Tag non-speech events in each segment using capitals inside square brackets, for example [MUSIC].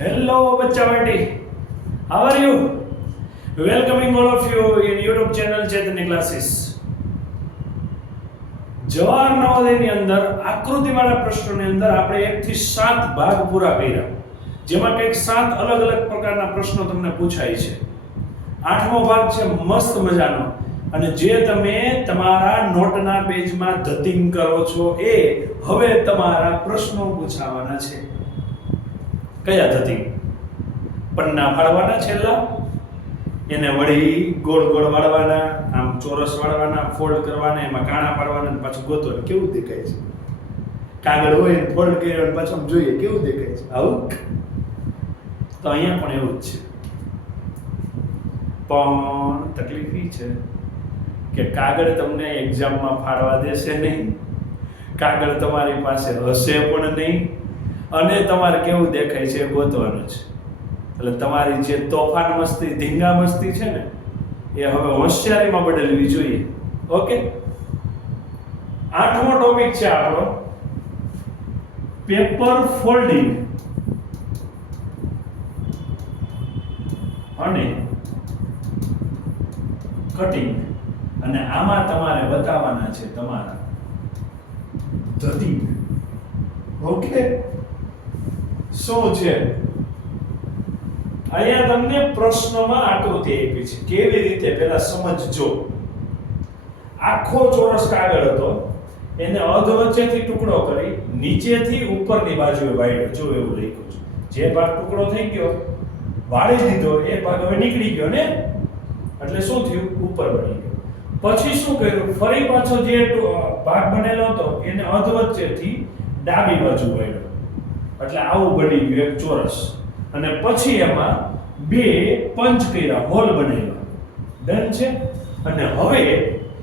Hello, બચ્ચા Bati. How are you? Welcoming all of you in YouTube channel Chaitanya Classes. Jawahar નવોદયની અંદર આકૃતિવાળા પ્રશ્નોની અંદર આપણે એકથી સાત ભાગ પૂરા કર્યા જેમાં કંઈક સાત અલગ અલગ પ્રકારના પ્રશ્નો તમને પૂછાય છે આઠમો ભાગ છે મસ્ત મજાનો અને જે તમે તમારા નોટના પેજમાં ધતિંગ કરો છો એ હવે તમારા પ્રશ્નો પૂછાવાના છે કયા થતી પન્ના ફાળવાના છેલ્લા? એને વળી ગોળ ગોળ વાળવાના, આમ ચોરસ વાળવાના, ફોલ્ડ કરવાના, એમાં કાણા પાડવાના અને પાછું ગોતો કેવું દેખાય છે? કાગળ હોય ને ફોલ્ડ કર્યો અને પાછું જોઈએ. કેવું દેખાય છે? આવું? તો અહીંયા પણ એવું જ છે. પણ તકલીફ છે કે કાગળ તમને એક્ઝામમાં ફાળવા દેશે નહીં. કાગળ તમારી પાસે હશે પણ નહીં. અને તમારે કેવું દેખાય છે એ ગોતવાનું છે એટલે તમારી જે તોફાન મસ્તી, ધીંગા મસ્તી છે ને, એ હવે હોશિયારીમાં બદલવી જોઈએ. ઓકે? આઠમો ટોપિક છે આપણો. પેપર ફોલ્ડિંગ અને કટિંગ અને આમાં તમારે બતાવવાના છે તમારા. ધતિંગ ઓકે? શું છે? અહીંયા તમને પ્રશ્નમાં આકૃતિ આપી છે. કેવી રીતે? પેલા સમજજો. આખો ચોરસ કાગળ હતો. એને અધ વચ્ચેથી ટુકડો કરી નીચેથી ઉપરની બાજુએ વાળ્યો. જો એવું લખ્યું છે. જે ભાગ ટુકડો થઈ ગયો, વાળી દીધો, એ ભાગ હવે નીકળી ગયો ને? એટલે શું થયું? ઉપર બની ગયો. પછી શું કર્યું? ફરી પાછો જે ભાગ બનેલો હતો, એને અધ વચ્ચેથી ડાબી બાજુ વાળ્યો. એટલે આવું બની ગયું એક ચોરસ. અને પછી એમાં બે પંચ કર્યા, હોલ બનાવ્યા. ડન છે? અને હવે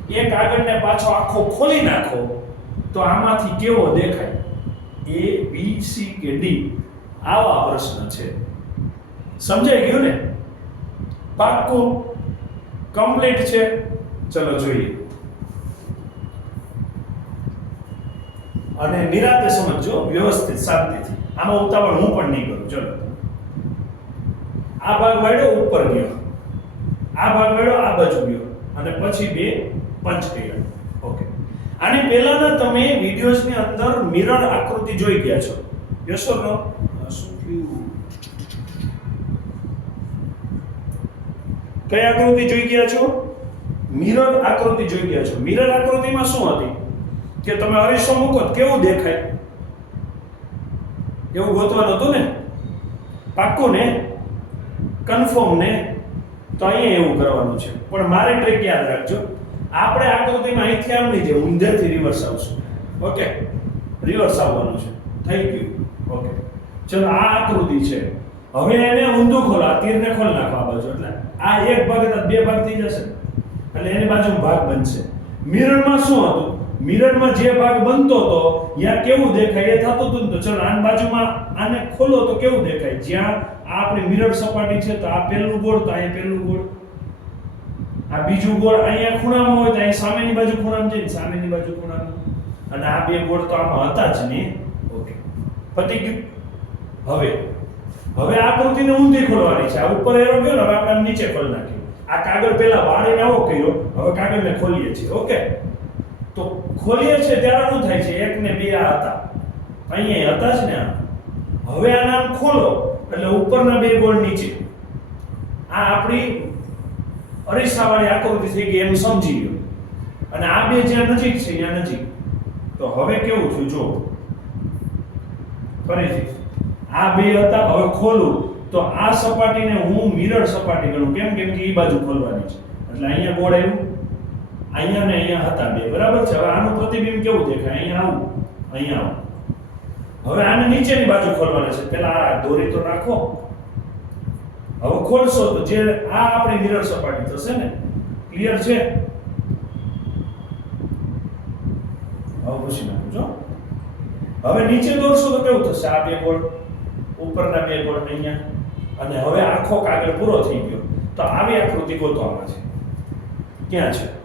એક આગળને પાછો આખો ખોલી નાખો, તો આમાંથી કેવો દેખાય? એ બી સી કે ડી આવા પ્રશ્ન છે. સમજાઈ ગયું ને? પાક્કું? કમ્પ્લીટ છે? ચલો જોઈએ. અને નિરાતે સમજજો, વ્યવસ્થિત, શાંતિથી. આમાં ઉતાવળ હું પણ નહીં કરું. ચલો. આ ભાગ વાળ્યો, ઉપર ગયો. આ ભાગ વાળ્યો, આ બાજુ ગયો. અને પછી બે પંચ કર્યા. ઓકે. આની પહેલાના તમે વિડીયોઝની અંદર મિરર આકૃતિ જોઈ ગયા છો. Yes no? શું થયું કઈ આકૃતિ જોઈ ગયા છો? મિરર આકૃતિ જોઈ ગયા છો. મિરર આકૃતિમાં શું હતી? કે તમે અરીસો મૂકો કેવું દેખાય? એવું ગોતવાનું હતું ને? પાક્કું ને? કન્ફર્મ ને? તો અહીંયા એવું કરવાનું છે. પણ મારે ટ્રીક યાદ રાખજો. આપણે આકૃતિમાં અહીંથી આમ નહીં જવું ઊંધેથી રિવર્સ આવશું. ઓકે રિવર્સ આવવાનું છે. થઈ ગયું ઓકે ચલો, આ આકૃતિ છે. હવે એને ઊંધું ખોલો. આ તીરને ખોલ નાખો આ બાજુ. એટલે આ એક ભાગ બે ભાગ થઈ જશે. એટલે એની બાજુ ભાગ બનશે. મિરરમાં શું હતું? મિરરમાં જે ભાગ બનતો હતો ત્યાં કેવું દેખાય? એ થતું હતું તો ચલો, આન બાજુમાં આને ખોલો તો કેવું દેખાય? જ્યાં આ આપણે મિરર સપાટી છે, તો આ પહેલું ગોળ, તો અહીંયા પહેલું ગોળ. આ બીજું ગોળ અહીંયા ખૂણામાં હોય તો અહીં સામેની બાજુ ખૂણામાં છે ને સામેની બાજુ ખૂણામાં. અને આ બે ગોળ તો આમાં હતા જ નહીં. ઓકે. પતી ગયું. હવે હવે આ કૃતિને ઊંધી ખોલવાની છે. આ ઉપર એરો ગયો ને, હવે આપણે નીચે ખોલી નાખ્યું આ કાગળ પહેલા વાળીને આવો કર્યો. હવે કાગળને ખોલીએ છીએ. ઓકે? ખોલીએ છીએ ત્યારે શું થાય છે? એક ને બે આ હતા. અહીંયા હતા જ ને હવે આ નામ ખોલો, એટલે ઉપરના બે ગોળ નીચે. આ આપણી અરીસાવાળી આકૃતિ થઈ ગઈ એમ સમજી ગયો. અને આ બે જ્યાં નજીક છે, ત્યાં નજીક. તો હવે કેવું થયું? જો ફરીથી આ બે હતા, હવે ખોલું. તો આ સપાટીને હું મિરર સપાટી ગણું. કેમ? કેમ કે એ બાજુ ખોલવાની છે. એટલે અહીંયા ગોળ આવ્યું. અહીંયા ને અહીંયા હતા બે. બરાબર છે? હવે આનું પ્રતિબિંબ કેવું દેખાય? અહીંયા આવું. અહીંયા આવું. હવે આને નીચેની બાજુ ખોલવાના છે. પેલા આ દોરી તો નાખો. હવે ખોલશો તો જે આ આપણી મિરર સપાટી થશે ને ક્લિયર છે? હવે પૂછી છો હવે નીચે દોરશો તો કેવું થશે? આ બે ગોળ ઉપરના બે ગોળ અહીંયા. અને હવે આખો કાગળ પૂરો થઈ ગયો. તો આવી આકૃતિ ગોતવામાં છે. ક્યાં છે?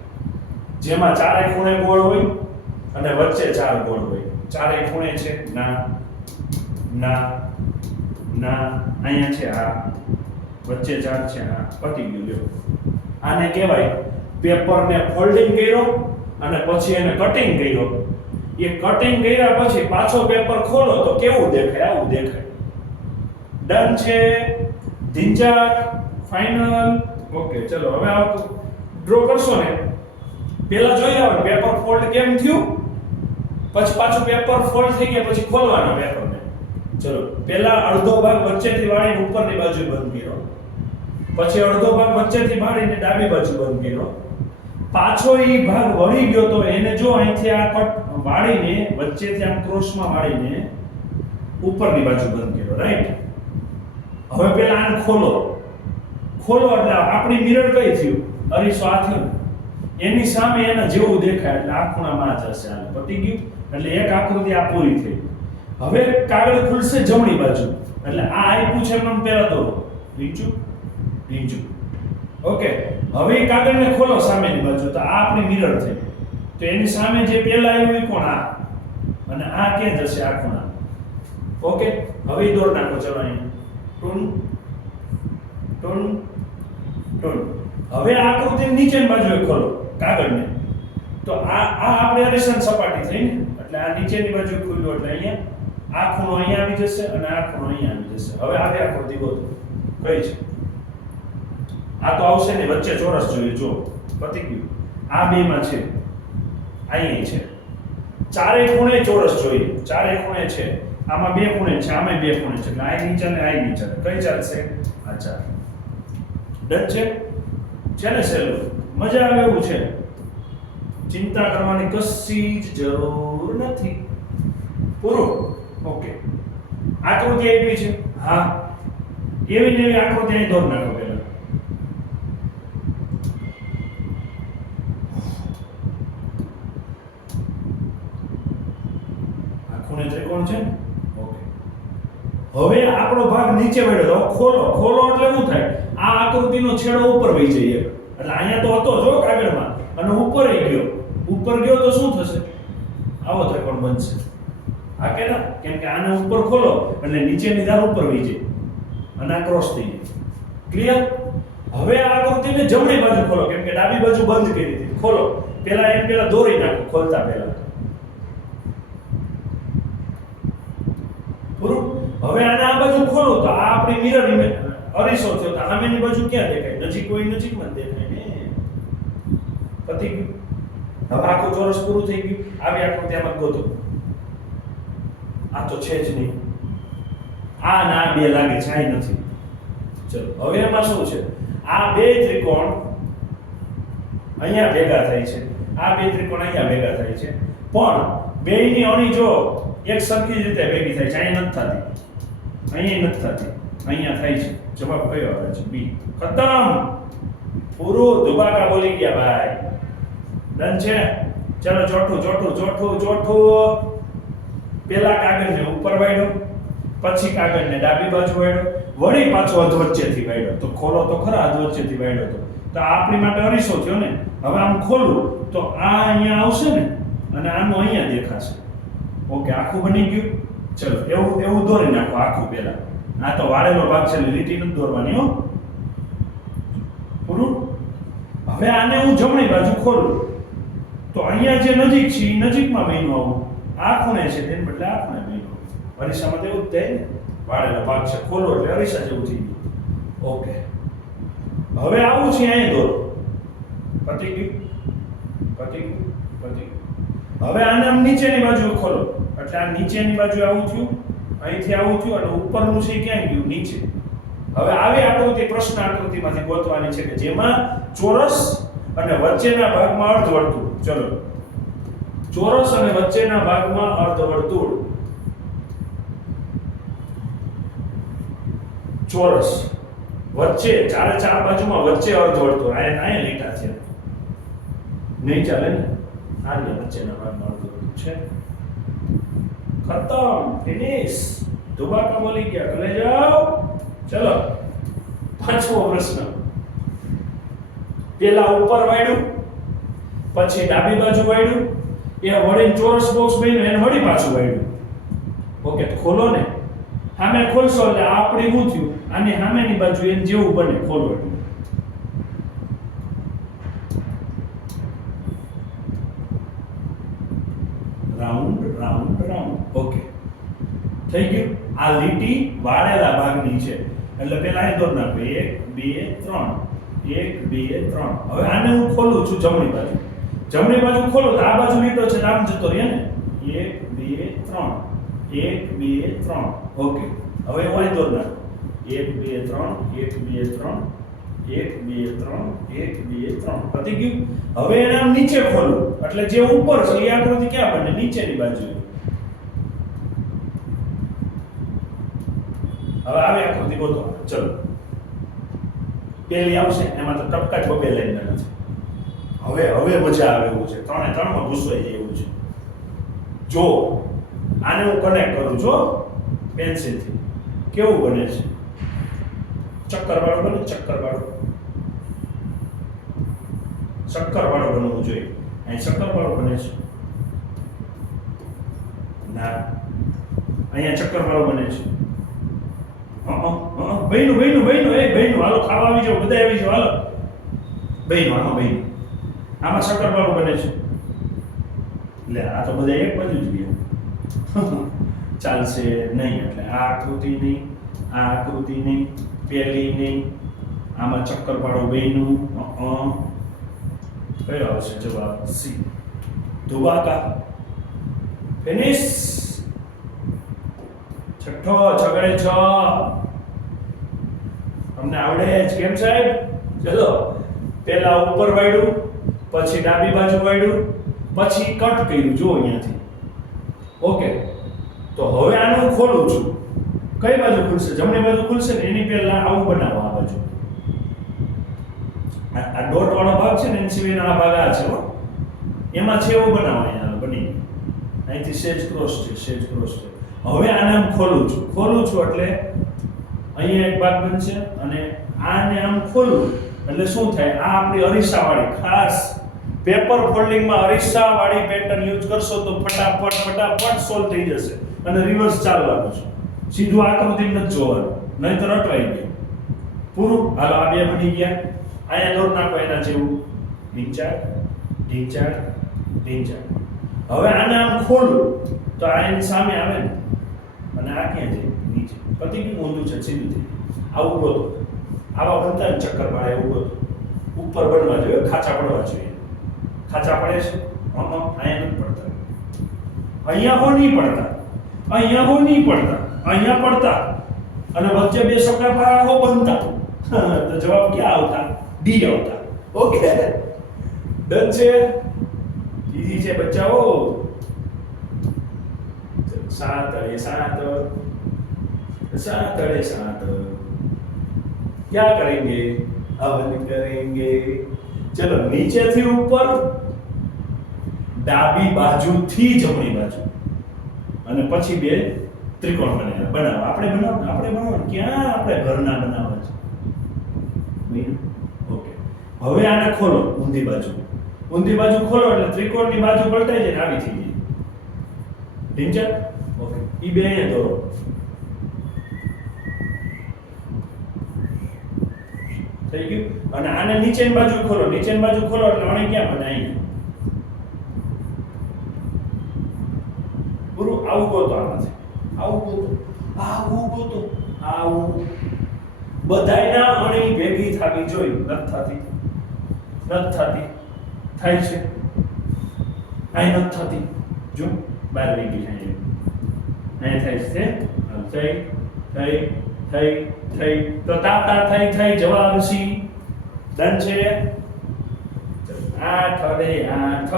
જેમાં ચારે ખૂણે ગોળ હોય અને વચ્ચે ચાર ગોળ હોય. ચારે ખૂણે છે, ના ના ના, અહીંયા છે આ, વચ્ચે ચાર છે, આ પતી ગયું લ્યો આને કહેવાય પેપરને ફોલ્ડિંગ કર્યો અને પછી એને કટિંગ કર્યો. એ કટિંગ કર્યા પછી પાછો પેપર ખોલો તો કેવું દેખાય? આવું દેખાય. ડન છે. ઢીંચાક ફાઇનલ ઓકે ચલો, હવે આ ડ્રો કરશો ને? પેલા જોઈ લેવાનું પેપર ફોલ્ડ કેમ થયું? પછી પાછું પેપર ફોલ્ડ થઈ ગયા, પછી ખોલવાનો પેપરને ચલો પહેલા અડધો ભાગ વચ્ચેથી વાળીને ઉપરની બાજુ બંધ કર્યો. પછી અડધો ભાગ વચ્ચેથી વાળીને ડાબી બાજુ બંધ કર્યો. પાછો એ ભાગ વળી ગયો તો એને જો અહીંથી આ કટ વાળીને, વચ્ચેથી આમ ક્રોસમાં વાળીને ઉપરની બાજુ બંધ કર્યો રાઈટ હવે પેલા આને ખોલો. ખોલો એટલે આપણી મિરર કઈ થયું? અરીસો આ થયું એની સામે એના જેવું દેખાય એટલે આ ખૂણામાં જ હશે હાલ પતી ગયું? એટલે એક આકૃતિ આ પૂરી થઈ. હવે કાગળ ખુલશે જમણી બાજુ. એટલે આ આપ્યું છે એમ પહેલા દોરો નીચું નીચું ઓકે. હવે કાગળને ખોલો સામેની બાજુ. તો આ આપણી મિરર થઈ. તો એની સામે જે પહેલા આવ્યું એ કોણ? આ. અને આ ક્યાં જશે? આ ખૂણા ઓકે. હવે દોર નાખો. ચલો અહીં ટૂન. ટૂન. ટૂન. હવે આકૃતિ નીચેની બાજુએ ખોલો. કાગળને તો આ આ આપણે અરીસાન સપાટી થઈ ને, એટલે આ નીચેની બાજુ ખુલ્યું એટલે અહીંયા આ ખૂણો અહીંયા આવી જશે અને આ ખૂણો અહીંયા આવી જશે. હવે આ આખો દીવો કઈ છે? આ તો આવશે ને વચ્ચે ચોરસ જોઈએ જો પતી ગયું. આ બેમાં છે. અહીંયા છે. ચારે ખૂણે ચોરસ જોઈએ. ચારે ખૂણે છે. આમાં બે ખૂણે છે આમાં બે ખૂણે છે. એટલે આ નીચે ને આ નીચે. કઈ ચાલશે? આ ચાર. ડન છે? છે ને સહેલું મજા આવે એવું છે? ચિંતા કરવાની કશી જ જરૂર નથી. પૂરું? ઓકે. આકૃતિ આપી છે? હા. એવી ને એવી આકૃતિ અહીં દોર નાખો પહેલા. ખૂણે ત્રિકોણ છે ઓકે. હવે આપણો ભાગ નીચે વળ્યો ખોલો. ખોલો એટલે શું થાય? આ આકૃતિનો છેડો ઉપર વહી જાય એક. એટલે અહીંયા તો હતો જો કાગળમાં. અને ઉપર ગયો. ઉપર ગયો તો શું થશે? આવો ત્રિકોણ બનશે. હા કે ના? કેમ કે આને ઉપર ખોલો એટલે નીચેની ધાર ઉપર વહી જાય. અને આ ક્રોસ થઈ જાય. ક્લિયર હવે આ આકૃતિને જમણી બાજુ ખોલો. કેમ કે ડાબી બાજુ બંધ કરી દીધી. ખોલો. પેલા એમ પેલા દોરી નાખો. ખોલતા પહેલા. પૂરું? હવે આને આ બાજુ ખોલો તો આ આપણી મિરર ઇમેજ અરીસો થયો તો સામેની બાજુ ક્યાં દેખાય? નજીક કોઈ નજીકમાં દેખાય. પતી ગયું. હવે આખું ચોરસ પૂરું થઈ ગયું. આવી આકૃતિ આમાં ગોતો. આ તો છે જ નહીં. આ ના બે લાગે છે નથી. ચલો, હવે એમાં શું છે? આ બે ત્રિકોણ અહીંયા ભેગા થાય છે. આ બે ત્રિકોણ અહીંયા ભેગા થાય છે. પણ બેયની અણી જો એક સરખી રીતે ભેગી થાય છે. અહીંયા નથી થતી. અહીંયા નથી થતી. અહીંયા થાય છે. જવાબ કયો આવે છે? બી. ખતમ. પૂરું. દુબાકા બોલી ગયા, ભાઈ. ડન છે? ચલો ચોથું ચોથું ચોથું ચોથું પેલા કાગળને ઉપર વાળ્યો પછી કાગળને ડાબી બાજુ વાળ્યો વળી પાછો અધવચ્ચેથી વાળ્યો તો ખોલો તો ખરા અધવચ્ચેથી વાળ્યો તો. તો આપણી માટે અરીસો થયો ને. હવે આમ ખોલું, તો આ અહીંયા આવશે ને, અને આનું અહીંયા દેખાશે. ઓકે, આખું બની ગયું? ચલો, એવું એવું દોરી નાખો આખું પહેલા આ તો વાળેલો ભાગ છે લીટી નથી દોરવાની, હો. પૂરું? હવે આને હું જમણી બાજુ ખોલું. તો અહીંયા જે નજીક છે એ નજીકમાં બન્યું આવું. આ ખૂણે છે તેને બદલે આ ખૂણે બન્યું. અરીસામાં તો એવું જ થાય ને. ભાગ છે, ખોલો એટલે અરીસા જેવું થઈ ગયું. ઓકે. હવે આવું છે અહીંયા દોરો. પતી ગયું પતી ગયું પતી ગયું હવે આને આમ નીચેની બાજુ ખોલો. એટલે આ નીચેની બાજુ આવું થયું, અહીંથી આવું થયું અને ઉપરનું છે ક્યાં ગયું? નીચે. હવે આવી આકૃતિ, પ્રશ્ન આકૃતિમાંથી ગોતવાની છે કે જેમાં ચોરસ અને વચ્ચેના ભાગમાં અર્ધવર્તુળ. ચલો. ચોરસ અને વચ્ચેના ભાગમાં અર્ધવર્તુળ. ચોરસ. વચ્ચે, ચારે ચાર બાજુમાં વચ્ચે અર્ધવર્તુળ. આયા આયા લીટા છે. નહીં ચાલે ને? આ રીતે વચ્ચેના ભાગમાં અર્ધવર્તુળ છે. ખતમ. ફિનિશ. ધુબાકા બોલી ગયા. ભલે જાઓ. ચલો. પાંચમો પ્રશ્ન. પેલા ઉપર વાળ્યું પછી ડાબી બાજુ વાળ્યું, એ વળી ચોરસ બોક્સ બન્યું, એને વળી પાછું વાળ્યું. ઓકે ખોલો ને. સામે ખોલશો એટલે આપણી શું થયું? આની સામેની બાજુ એને જેવું બને ખોલો રાઉન્ડ રાઉન્ડ રાઉન્ડ. ઓકે. થઈ ગયું? આ લીટી વાળેલા ભાગની છે. એટલે પેલા એ દોર નાખો. એક, બે, ત્રણ. એક, બે, ત્રણ. હવે આને હું ખોલું છું જમણી બાજુ. જમણી બાજુ ખોલું તો આ બાજુ લીટો છે નામ આમ જતો રહે ને? એક બે ત્રણ. એક બે ત્રણ. ઓકે હવે વાંધો ના. એક બે ત્રણ એક બે ત્રણ. એક બે ત્રણ એક બે ત્રણ. પતી ગયું? હવે એને આમ નીચે ખોલો. એટલે જે ઉપર છે એ આકૃતિ ક્યાં બને? નીચેની બાજુ. હવે આવી આકૃતિ ગોતો. ચલો. પેલી આવશે. એમાં તો ટપકા જ બબે લાઈન છે હવે હવે મજા આવે એવું છે. ત્રણે ત્રણમાં ઘૂસવાઈ જાય એવું છે. જો, આને હું કનેક્ટ કરું છું પેન્સિલથી કેવું બને છે? ચક્કરવાળું બને, ચક્કરવાળું. વાળું બનવું જોઈએ. અહીં ચક્કરવાળું બને છે. ના. અહીંયા ચક્કરવાળો બને છે. બહેનું બહેનું બહેનું. એ બહેનું, હાલો, ખાવા આવી જાઓ, બધા આવી જાઓ, હાલો. બહેનું આમાં બહેનું. આમાં શક્કર બને છે. એટલે આ તો બધા એક બાજુ જ ગયા. ચાલશે નહીં એટલે આ આકૃતિ નહીં, આ આકૃતિ નહીં પેલી નહીં, આમાં ચક્કર બેનું કયો આવશે જવાબ? સી. ધુવાકા ફિનિશ છઠ્ઠો છગડે છ. તમને આવડે જ, કેમ સાહેબ? ચલો પેલા ઉપર વાળ્યું. પછી ડાબી બાજુ વાળ્યું પછી કટ કર્યું. જો અહીંયાથી. ઓકે. તો હવે આનું ખોલું છું. કઈ બાજુ ખુલશે? જમણી બાજુ ખુલશે ને એની પહેલા આવું બનાવો આ બાજુ. આ ડોટ વાળો ભાગ છે ને, એની સિવાયના આ ભાગ આ છે, હો. એમાં છે એવું બનાવો અહીંયા બની. અહીંથી સેજ ક્રોસ છે સેજ ક્રોસ છે. હવે આને આમ ખોલું છું. ખોલું છું એટલે અહીંયા એક ભાગ બનશે અને આને આમ ખોલું. એટલે શું થાય? આ આપણી અરીસાવાળી ખાસ પેપર ફોલ્ડિંગમાં અરીસાવાળી પેટર્ન યુઝ કરશો તો ફટાફટ ફટાફટ સોલ્વ થઈ જશે. અને રિવર્સ ચાલવાનું છે. સીધું આકૃતિ નથી જોવાનું. તો રટવાઈ ગયું. પૂરું? હાલો, આ બે બની ગયા. અહીંયા દોર નાખો એના જેવું. ઢીંચાડ ઢીંચાડ ઢીંચાડ હવે આને આમ ખોલું, તો આ એની સામે આવે ને. અને આ ક્યાં છે? નીચે. પતિ ઊંધું છે, સીધું થઈ આ ગોતો આવા બનતા ચક્કર પાડે એવું ગોતો ઉપર બનવા જોઈએ, ખાચા પડવા જોઈએ. ખાચા પડે છે હં હં, અહીંયા નથી પડતા અહીંયા હો નહીં પડતા અહીંયા હો નહીં પડતા અહીંયા પડતા અને વચ્ચે બે સકા પારા હો બનતા [LAUGHS] તો જવાબ ક્યાં આવતા ડી આવતા ઓકે ડન છે ઈઝી છે બચ્ચાઓ સાત અડે સાત सात अड़े सात क्या करेंगे हवन करेंगे चलो નીચેથી ઉપર ડાબી બાજુથી જમણી બાજુ. અને પછી બે ત્રિકોણ બને બનાવો. આપણે બનાવો આપણે બનાવો ક્યાં આપણે ઘરના બનાવવા છે? ઓકે. હવે આને ખોલો ઊંધી બાજુ. ઊંધી બાજુ ખોલો એટલે ત્રિકોણની બાજુ પલટાઈ જાય આવી થઈ જાય. ઢીંચા ઓકે. ઈ બે અહીંયા દોરો. થઈ ગયું? અને આને નીચેની બાજુ ખોલો. નીચેની બાજુ ખોલો એટલે અણી ક્યાં? બને અહીંયા પૂરું આવું ગોતો છે. આવું ગોતો આવું બધાયના અણી ભેગી થાવી જોઈ નથી થતી. નથી થતી. થાય છે. અહીં નથી થતી. જો, બહાર નીકળી થાય અહીં થાય છે. થઈ થઈ થઈ થઈ. તો તા થઈ થઈ જવાબ સી ડન છે. આઠ અડે આઠ.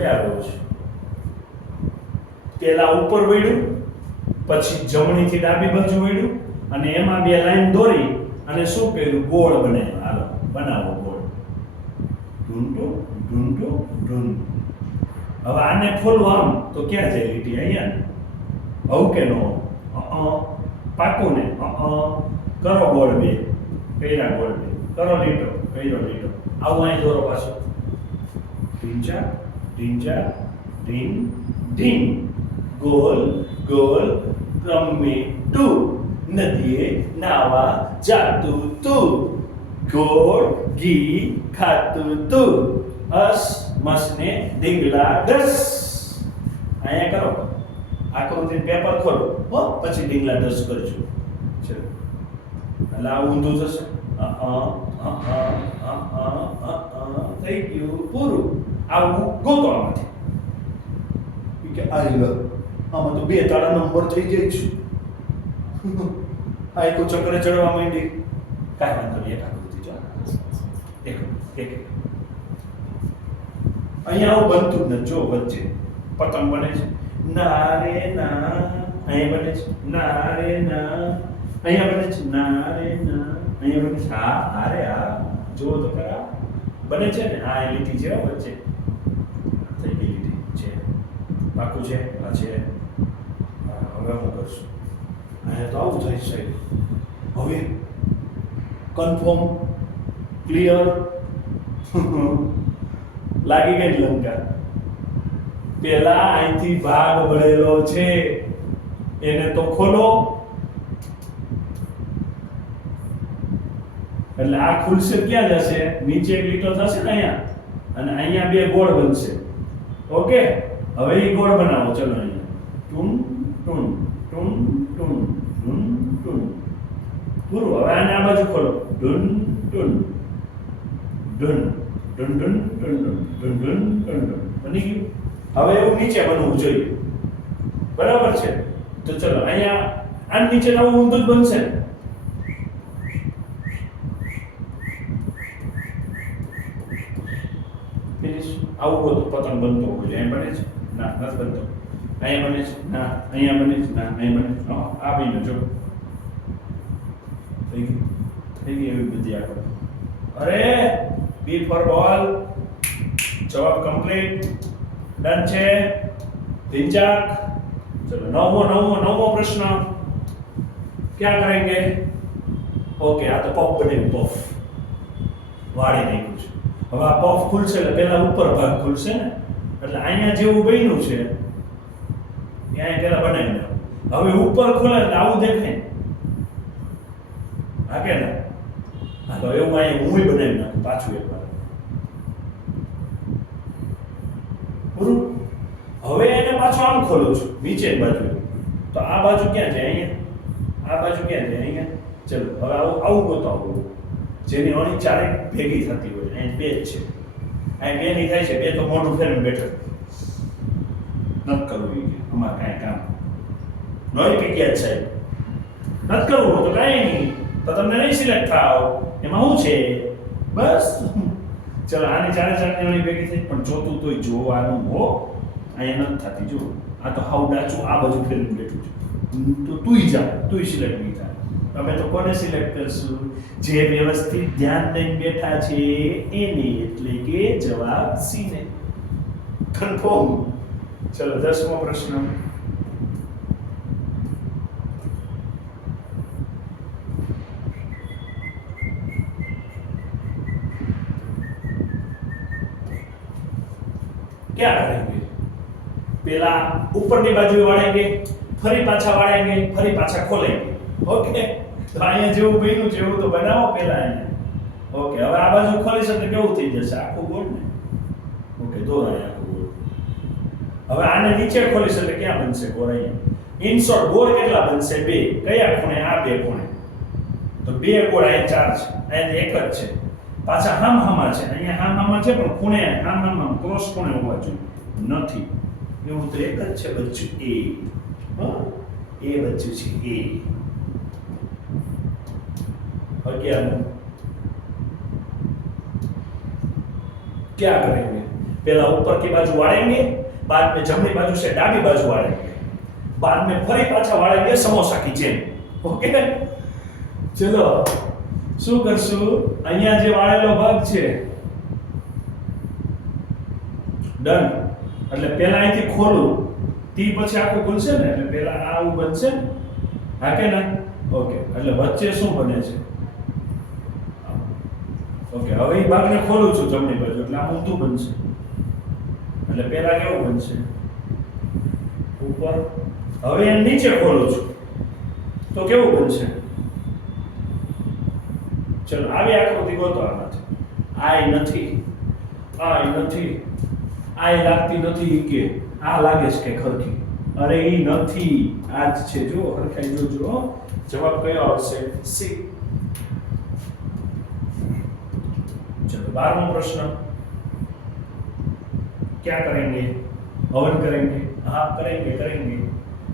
મજા આવ્યો છે. પેલા ઉપર વળ્યું, પછી જમણીથી ડાબી બાજુ વળ્યું, અને એમાં બે લાઈન દોરી અને શું કર્યું? ગોળ બનાવ્યો હાલો, બનાવો ગોળ. ઢૂંઢો ઢૂંઢો ઢૂંઢો. હવે આને ખોલવું આમ, તો ક્યાં જાય લીટી? અહીંયા હવું કે નો અ પાકું ને? અ કરો ગોળ બે. કર્યા ગોળ બે. કરો લીટો, કર્યો લીટો. આવું અહીં દોરો પાછો. ઢીંચા ઢીંચા ઢીંગ ઢીંગ ગોલ ગોલ ક્રમે ટુ નદીએ નાવા જાતું તું ગોળ ઘી ખાતું તું હસ મસને ડીંગલા ડસ અહીંયા કરો. આકૃતિ પેપર ખોલો. હો, પછી ડીંગલા ડસ કરજો ચલો. એટલે આ ઊંધું થશે. થઈ ગયું, પૂરું. આવું ગોતો આમાંથી. કે આ લ્યો આમાં તો બે તારા નંબર થઈ જાય છે. આ એક ચક્ર ચડવા માંડી. કાંઈ વાંધો નહીં એક આકૃતિ જો એક એક અહીંયા આવું બનતું જ નથી જો વચ્ચે. પતંગ બને છે. ના રે ના. અહીંયા બને છે. ના રે ના. અહીંયા બને છે. ના રે ના. અહીંયા બને છે. હા હા રે હા. જુઓ તો ખરા. બને છે ને? હા એ લીટી છે વચ્ચે થઈ ગઈ લીટી છે પાકું છે, આ હવે હું કરશું. અહીંયા તો આવું થઈ છે હવે કન્ફર્મ ક્લિયર લાગી ગઈ લંકા? પેલા અહીંથી ભાગ ભળેલો છે. એને તો ખોલો. એટલે આ ખુલશે ક્યાં જશે? નીચે એક લીટો થશે ને અહીંયા. અને અહીંયા બે ગોળ બનશે. ઓકે? હવે એ ગોળ બનાવો, ચલો અહીંયા. ટૂન ટૂન ટૂન ટૂન ટૂન ટૂન. પૂરું, હવે આને આ બાજુ ખોલો. ડુન ટૂન ડુન ડુન ડુન ડુન ડુન ડુન ડુન ડુન બની ગયું હવે એવું નીચે બનવું જોઈએ. બરાબર છે? તો ચલો, અહીંયા આ નીચે નવું ઊંધું જ બનશે. આવું બધું પતંગ બનતો હોય એમ બને છે. ના નથી બનતો અહીંયા બને છે? ના અહીંયા બને છે? ના અહીંયા બને છે? હા, આ બન્યું જો. થઈ ગઈ? થઈ ગઈ એવી બધી આગળ અરે બી ફોર બોલ જવાબ કમ્પ્લીટ ડન છે. ઢીંચાક ચલો નવમો નવમો નવમો પ્રશ્ન. ક્યાં કરેંગે ઓકે આ તો પફ બને પફ. વાળી નાખ્યું છે. હવે આ પફ ખુલશે એટલે પહેલા ઉપર ભાગ ખુલશે ને? એટલે અહીંયા જેવું બન્યું છે ત્યાં પેલા બનાવી દો હવે ઉપર ખુલે આવું દેખાય. હા કે ના? હા, તો એવું અહીંયા હું બનાવી નાખું પાછું એક વાર. હવે એને પાછું આમ ખોલું છું, નીચે બાજુ. તો આ બાજુ ક્યાં છે અહીંયા? આ બાજુ ક્યાં છે અહીંયા? ચલો, હવે આવું આવું બતાવું જેની અણી ચારે ભેગી થતી હોય અહીં બે જ છે. અહીં બે ની થાય છે, બે તો મોઢું ફેરવીને બેઠો નથી કરવું એ અમારે કાંઈ કામ નોય પીક્યા સાહેબ નથી કરવું તો કાંઈ નહીં. તો તમને નહીં સિલેક્ટ થાવ. એમાં શું છે? બસ. ચલો, આની ચારે ચારની અણી ભેગી થઈ, પણ જોતું તોય જોવાનું હો, અહીંયા નથી થતી, જો. આ તો હાવ ડાચું, આ બાજુ ફેરવીને બેઠું છે. તો તુંય જા તુંય સિલેક્ટ નહીં થાય. અમે તો કોને સિલેક્ટ કરશું? જે વ્યવસ્થિત ધ્યાન લઈને બેઠા છે, એને એટલે કે જવાબ સી ને. કન્ફર્મ ચલો, દસમો પ્રશ્ન. ક્યાં કરેંગે પેલા ઉપરની બાજુ વાળેંગે ફરી પાછા વાળેંગે ફરી પાછા ખોલેંગે ઓકે તો અહીંયા જેવું બન્યું છે એવું તો બનાવો પેલા અહીંયા ઓકે, હવે આ બાજુ ખોલીશ એટલે કેવું થઈ જશે? આખું ગોળ ને? ઓકે દોરાય આખું ગોળ. હવે આને નીચે ખોલીશ એટલે ક્યાં બનશે ગોળ અહીંયા? ઇન શોર્ટ ગોળ કેટલા બનશે? બે. કયા ખૂણે? આ બે ખૂણે. તો બે ગોળ, અહીંયા ચાર છે. અહીંયા એક જ છે. પાછા હામ હામા છે. અહીંયા હામ હામા છે, પણ ખૂણે હામ હામા, ક્રોસ ખૂણે હોવા જોઈએ. નથી. એવું તો એક જ છે, બચ્ચું એ એ બચ્ચું છે એ અગિયારમું क्या करेंगे पहला ऊपर की बाजू वाड़ेंगे बाद में जमनी बाजू से डाबी बाजू वाड़ेंगे बाद में फरी पाछा वाड़ेंगे समोसा की જેમ ઓકે ચલો શું કરશું અહીંયા જે વાળેલો ભાગ છે ડન એટલે પહેલા અહીંથી ખોલું તી પછી આખું ખુલશે ને એટલે પહેલા આ આવું બનશે ને? હા કે ના ઓકે એટલે વચ્ચે શું બને છે ઓકે, હવે એ ભાગને ખોલું છું જમણી બાજુ, એટલે આ ઊંધું બનશે. એટલે પહેલા કેવું બનશે? ઉપર. હવે એને નીચે ખોલું છું. તો કેવું બનશે? ચલો, આવી આકૃતિ ગોતો આમાંથી. આય નથી. આય નથી. આય લાગતી નથી કે. આ લાગે છે કે ખરખી. અરે એ નથી. આ જ છે. જો હરખાઈ જોજો. જવાબ કયો આવશે? સી चलो बारहवा प्रश्न क्या करेंगे हवन करेंगे हाँ करेंगे करेंगे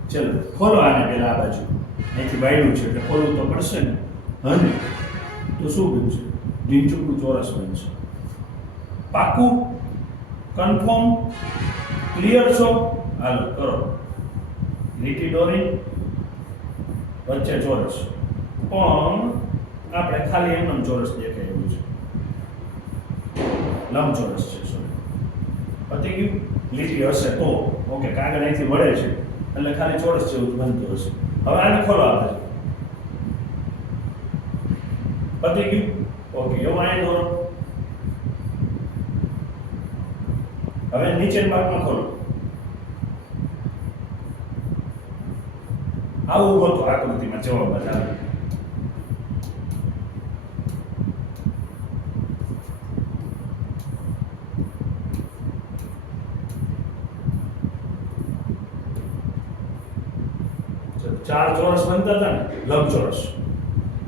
चलो खोलो આને પહેલા આ બાજુ અહીંથી વાયડું છે એટલે ખોલવું તો પડશે ને હને તો શું બનશે ઢીંચુકડું ચોરસ બનશે પાકું કન્ફર્મ ક્લિયર છો હાલો કરો લીટી દોરી વચ્ચે ચોરસ પણ આપણે ખાલી એમનેમ ચોરસ દેખાય એવું છે લંબચોરસ છે સોરી પતી ગયું, લીટી હશે, તો, ઓકે કાગળ અહીંથી મળે છે, એટલે ખાલી ચોરસ જેવું બનતું હશે. હવે આને ખોલો આપણે પતી ગયું, ઓકે, એવું અહીં દોરો. હવે નીચેના ભાગમાં ખોલો. આવું ગોતો આકૃતિમાં, જવાબ બતાવે. ચાર ચોરસ બનતા હતા ને, લંબચોરસ.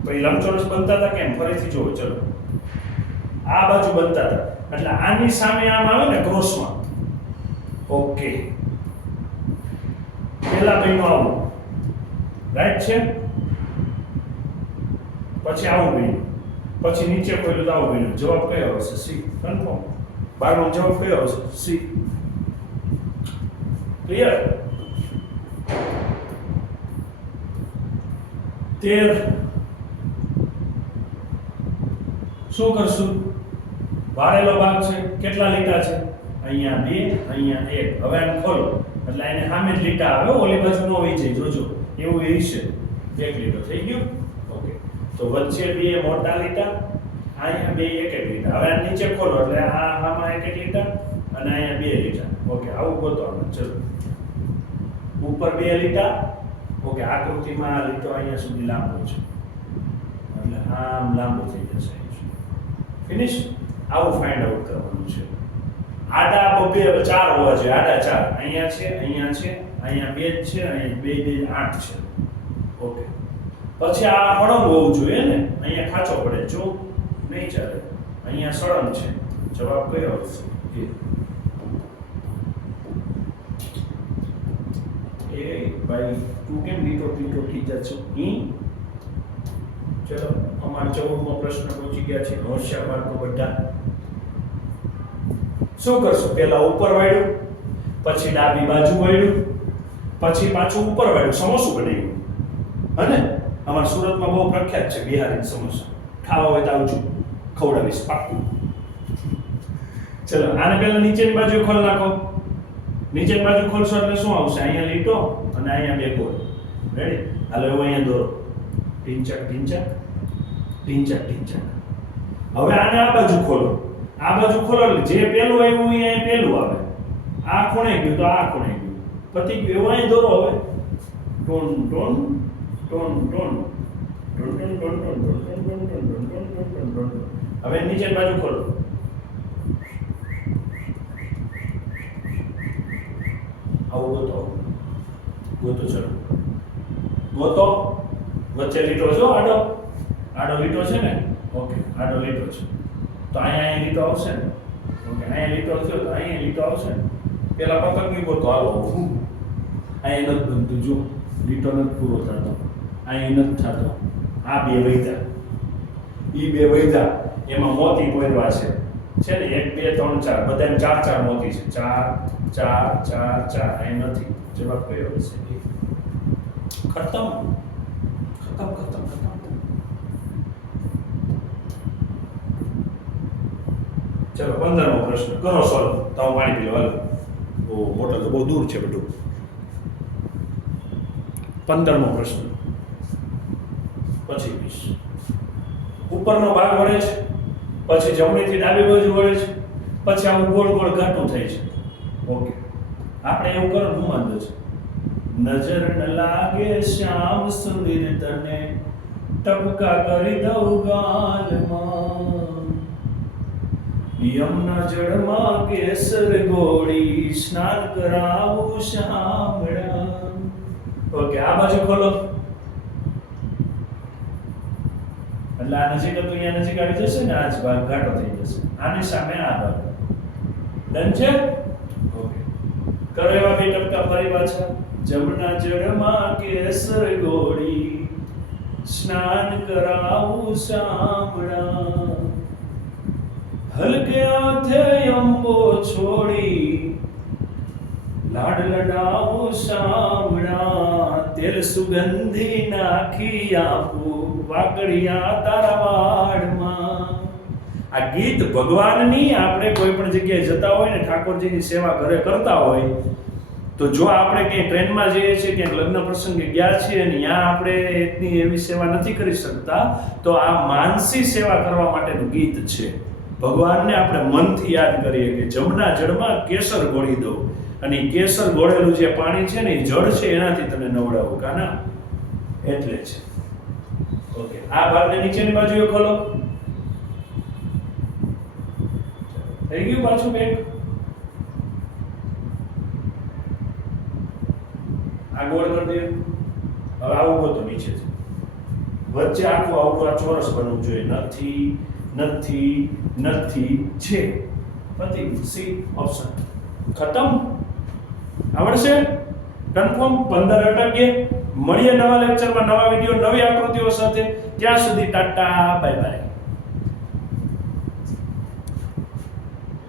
પછી લંબચોરસ બનતા હતા કેમ? ફરીથી જુઓ, ચલો. આ બાજુ બનતા હતા. એટલે આની સામે આમ આવે ને, ક્રોસમાં. ઓકે. પેલા ભાઈનું આવું. રાઈટ છે? પછી આવું ભાઈ પછી નીચે કોઈ તો આવું જવાબ કયો હશે? સી. કન્ફર્મ. બારનો જવાબ કયો હશે? સી. ક્લિયર? તેર. શું કરશું? વાળેલો ભાગ છે, કેટલા લીટા છે? અહીંયા બે, અહીંયા એક. હવે આને ખોલો. એટલે એને સામે જ લીટા આવે ઓલી બાજુ નો હોય છે જોજો. એવું એ છે. એક લીટો થઈ ગયું. ઓકે. તો વચ્ચે બે મોટા લીટા, અહીંયા બે એક એક લીટા. હવે નીચે ખોલો, એટલે આ આમાં એક એક લીટા અને અહીંયા બે લીટા. ઓકે, આવું ગોતો ચલો. ઉપર બે લીટા ઓકે આકૃતિમાં આ લીટો અહીંયા સુધી લાંબો છે. એટલે આમ લાંબો થઈ જશે. ફિનિશ આવું ફાઇન્ડ આઉટ કરવાનું છે. આડા બબે ચાર હોવા જોઈએ. આડા ચાર. અહીંયા છે અહીંયા છે, અહીંયા બે જ છે, અહીંયા બે બે, આઠ છે. ઓકે. પછી આ હળંગ હોવું જોઈએ ને? અહીંયા ખાચો પડે. જો નહીં ચાલે. અહીંયા સળંગ છે. જવાબ કયો આવશે એ એ ભાઈ તું કેમ લીટો પીટો થઈ જા છો ચલો, અમાર ચૌદમો પ્રશ્ન પહોંચી ગયા છે, હોશિયાર બાળકો બધા. શું કરશું? પહેલા ઉપર વાળ્યું, પછી ડાબી બાજુ વાળ્યું, પછી પાછું ઉપર વાળ્યું. સમોસું બનાવ્યું. અને અમારા સુરતમાં બહુ પ્રખ્યાત છે બિહારી સમોસા. ખાવા હોય તો આવજો. ખવડાવીશ, પાક્કું. ચલો, આને પહેલા નીચેની બાજુ ખોલ નાખો. નીચેની બાજુ ખોલશો એટલે શું આવશે? અહીંયા લીટો અને અહીંયા બેકવર્ડ રેડી હાલો એવું અહીંયા દોરો ઢીંચક ઢીંચક ઢીંચક ઢીંચક હવે આને આ બાજુ ખોલો આ બાજુ ખોલો જે પેલું આવ્યું એ અહીંયા પેલું આવે આ ખૂણે ગયું તો આ ખૂણે ગયું પતિ ગયું એવું અહીં દોરો હવે ટોન ટોન ટોન ટોન હવે નીચે બાજુ ખોલો આવું તો ગોતો ચલો. ગોતો. વચ્ચે લીટો છો આડો. આડો લીટો છે ને? ઓકે, આડો લીટો છે. તો અહીંયા અહીં લીટો આવશે ને? ઓકે, અહીંયા લીટો આવશે તો અહીંયા લીટો આવશે ને? પેલા પતંગની ગોતો આવો અહીંયા નથી બનતું જો લીટો નથી પૂરો થતો. અહીંયા નથી થતો. આ બે વૈધા. એ બે વૈધા. એમાં મોતી પહેરવા છે. છે ને, એક, બે, ત્રણ, ચાર. બધાને ચાર ચાર મોતી છે. ચાર ચાર ચાર ચાર. અહીં નથી. જવાબ કયો હશે ખતમ ખતમ ખતમ ખતમ. ચલો, પંદરમો પ્રશ્ન. કરો સોલ્વ તો પાણી પીલો, હાલો. ઓ મોટર તો બહુ દૂર છે બધું. પંદરમો પ્રશ્ન. પછી વીસ. ઉપરનો ભાગ વળે છે, પછી જમણીથી ડાબી બાજુ વળે છે, પછી આવું ગોળ ગોળ ઘાટું થાય છે. ઓકે. આપણે એવું કરો હું વાંધો છે. નજર ન લાગે શ્યામ સુંદર તને, ટપકા કરી દઉં ગાલમાં. યમના જળમાં કેસર ગોળી સ્નાન કરાવું શામળા ઓકે, આ બાજુ ખોલો. એટલે આ નજીક હતું, અહીંયા નજીક આવી જશે ને, આ જ ભાગ ઘાટો થઈ જશે. આની સામે આ ભાગ. ડન છે? ઓકે. એવા બે ટપકા ફરી પાછા. જમના જળમાં કેસર ગોળી. સ્નાન કરાવું શામળા. હલકે હાથે અંબો છોડી. લાડ લડાવું શામળા. તેલ સુગંધી નાખી આપું. વાકડિયા તારા વાડમાં. આ ગીત ભગવાનની આપણે કોઈ પણ જગ્યાએ જતા હોય ને ઠાકોરજીની સેવા ઘરે કરતા હોય, તો જો આપણે ક્યાંય ટ્રેનમાં જઈએ છીએ, ક્યાંક લગ્ન પ્રસંગે ગયા છીએ અને ત્યાં આપણે એટલી એવી સેવા નથી કરી શકતા, તો આ માનસી સેવા કરવા માટેનું ગીત છે. ભગવાનને આપણે મનથી યાદ કરીએ કે જમના જળમાં કેસર ગોળી દો. અને કેસર ગોળેલું જે પાણી છે ને એ જળ છે, એનાથી તમે નવડાવો. કાના? એટલે છે ઓકે. આ ભાગને નીચેની બાજુએ ખોલો. થઈ ગયું પાછું બેગ આ ગોળ કરી દે. હવે આવું બધું નીચે છે. વચ્ચે આખું આવું આ ચોરસ બનવું જોઈએ. નથી નથી નથી, છે. પતિ, સી, ઓપ્શન. ખતમ. આવડશે? કન્ફર્મ પંદર અટકીએ. મળીએ નવા લેક્ચરમાં નવા વીડિયો, નવી આકૃતિઓ સાથે. ત્યાં સુધી ટાટા બાય બાય